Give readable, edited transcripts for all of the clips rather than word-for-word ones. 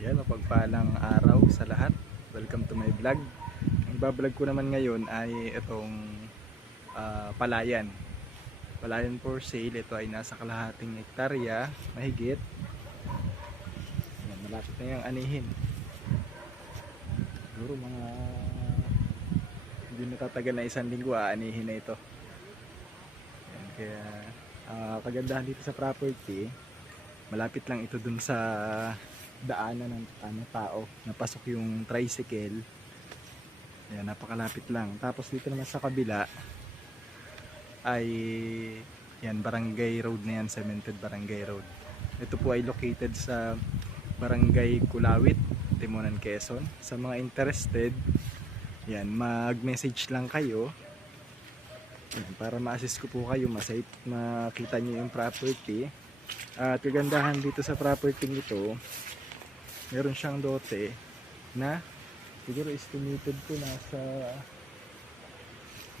Yan, mapagpalang araw sa lahat. Welcome to my vlog. Ang bablog ko naman ngayon ay itong palayan. Palayan for sale. Ito ay nasa kalahating hektarya, mahigit. Yan, malapit na yung anihin. Siguro mga hindi natatagal na 1 linggo, aanihin na ito. Yan, kaya kagandahan dito sa property, malapit lang ito dun sa daanan ng tao, napasok yung tricycle. Ayan, napakalapit lang. Tapos dito naman sa kabila ay yan, barangay road na yan, cemented barangay road. Ito po ay located sa barangay Kulawit, Timonan, Quezon. Sa mga interested, yan, mag-message lang kayo yan, para ma-assist ko po kayo, makita nyo yung property. At kagandahan dito sa property nito, meron siyang lote na siguro estimated ko nasa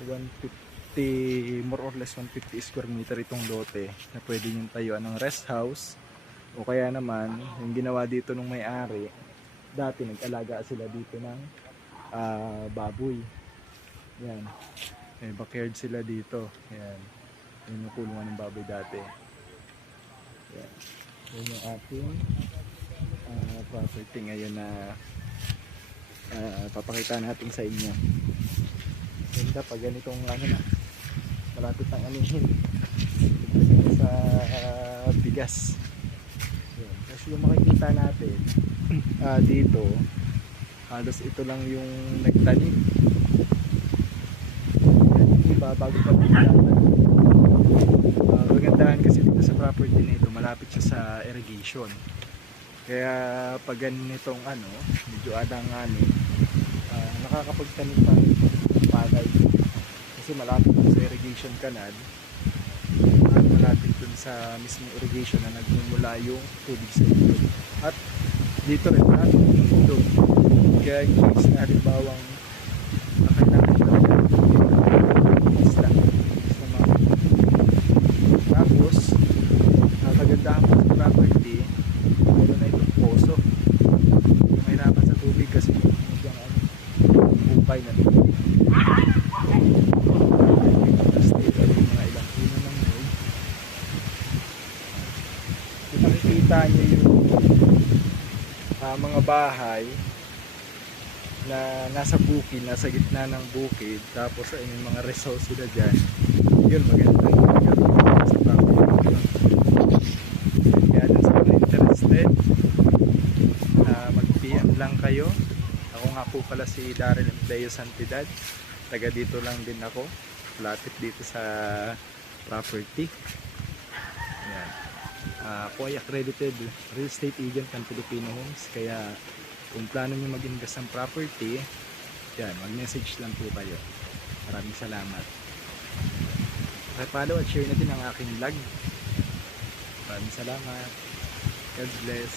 150, more or less 150 square meter itong lote, na pwede nyo tayuan ng rest house, o kaya naman yung ginawa dito nung may-ari, dati nag-alaga sila dito ng baboy. Yan, may backyard sila dito. Yan, yung kulungan ng baboy dati. Yan, yun yung ating property ngayon na papakita natin sa inyo. Ganda pag ganitong na malapit ng anihin sa bigas. Yan. Kasi yung makikita natin dito, halos ito lang yung nagtanim. Iba bago pa kagandahan kasi dito sa property na ito, malapit siya sa irrigation. Kaya pag ganitong medyo alanganin, nakakapagtanim pa ng palay. Kasi malapit dun sa irrigation canal, malapit dun sa mismong irrigation na nagmumula yung tubig sa ilog. At dito rin malapit yung ilog. Kaya yung case na halimbawang kailangan isla. Tapos, kagandahan po sa property, meron na itong poso. Mahirapan sa tubig kasi yung bukay na tubig. Mga ilang puno ng nyo. Kung nakikita nyo yung mga bahay na nasa bukid, nasa gitna ng bukid, tapos ay may mga resort sila dyan, yun magandang gawin sa property. Kaya dun sa mga interested, mag-PM lang kayo. Ako nga po pala si Daryl Empleo Santidad, taga dito lang din ako, lapit dito sa property. Yan. Ako ay accredited real estate agent ng Filipino Homes, kaya kung plano nyo mag-invest ng property, yan, mag-message lang po kayo. Maraming salamat. Follow at share natin ang aking vlog. Maraming salamat. God bless.